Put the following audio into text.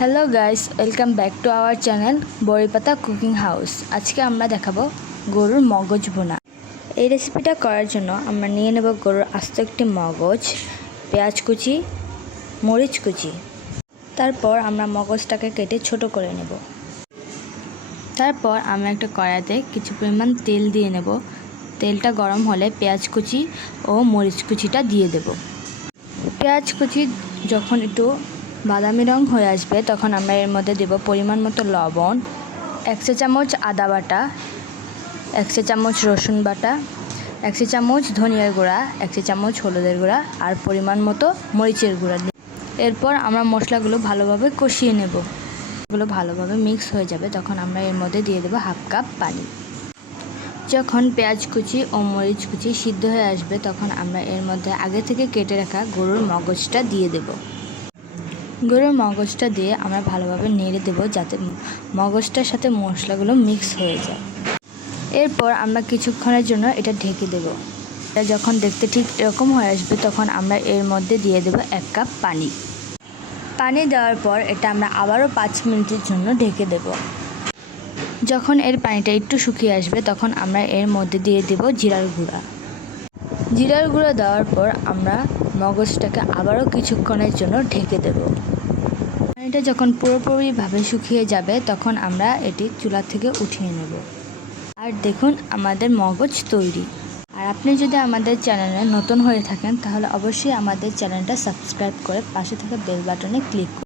Hello guys, welcome back to our channel Boripata cooking house. আজকে আমরা দেখাবো গরুর মগজ ভুনা। এই রেসিপিটা করার জন্য আমরা নিয়ে নেব গরুর আস্ত একটি মগজ, পেঁয়াজ কুচি, মরিচ কুচি। তারপর আমরা মগজটাকে কেটে ছোট করে নেব। তারপর আমরা একটা কড়াইতে কিছু পরিমাণ তেল দিয়ে নেব। তেলটা গরম হলে পেঁয়াজ কুচি ও মরিচ কুচিটা দিয়ে দেব। পেঁয়াজ কুচি যখন একটু বাদামি রং হয়ে আসবে তখন আমরা এর মধ্যে দেব পরিমাণ মতো লবণ, 1 চা চামচ আদা বাটা, 1 চা চামচ রসুন বাটা, 1 চা চামচ ধনিয়ার গুঁড়া, 1 চা চামচ হলুদের গুঁড়া আর পরিমাণ মতো মরিচের গুঁড়া। এরপর আমরা মশলাগুলো ভালোভাবে কষিয়ে নেব। এগুলো ভালোভাবে মিক্স হয়ে যাবে তখন আমরা এর মধ্যে দিয়ে দেব 1/2 কাপ পানি। যখন পেঁয়াজ কুচি ও মরিচ কুচি সিদ্ধ হয়ে আসবে তখন আমরা এর মধ্যে আগে থেকে কেটে রাখা গরুর মগজটা দিয়ে দেব। গরুর মগজটা দিয়ে আমরা ভালোভাবে নেড়ে দেব যাতে মগজটার সাথে মশলাগুলো মিক্স হয়ে যায়। এরপর আমরা কিছুক্ষণের জন্য এটা ঢেকে দেব। এটা যখন দেখতে ঠিক এরকম হয়ে আসবে তখন আমরা এর মধ্যে দিয়ে দেব 1 কাপ পানি। পানি দেওয়ার পর এটা আমরা আবারও 5 মিনিটের জন্য ঢেকে দেব। যখন এর পানিটা একটু শুকিয়ে আসবে তখন আমরা এর মধ্যে দিয়ে দেব জিরার গুঁড়া। জিরার গুঁড়া দেওয়ার পর আমরা মগজটাকে আবারও কিছুক্ষণের জন্য ঢেকে দেব। পানিটা যখন পুরোপুরিভাবে শুকিয়ে যাবে তখন আমরা এটি চুলা থেকে উঠিয়ে নেব। আর দেখুন আমাদের মগজ তৈরি। আর আপনি যদি আমাদের চ্যানেলে নতুন হয়ে থাকেন তাহলে অবশ্যই আমাদের চ্যানেলটা সাবস্ক্রাইব করে পাশে থাকা বেল বাটনে ক্লিক করুন।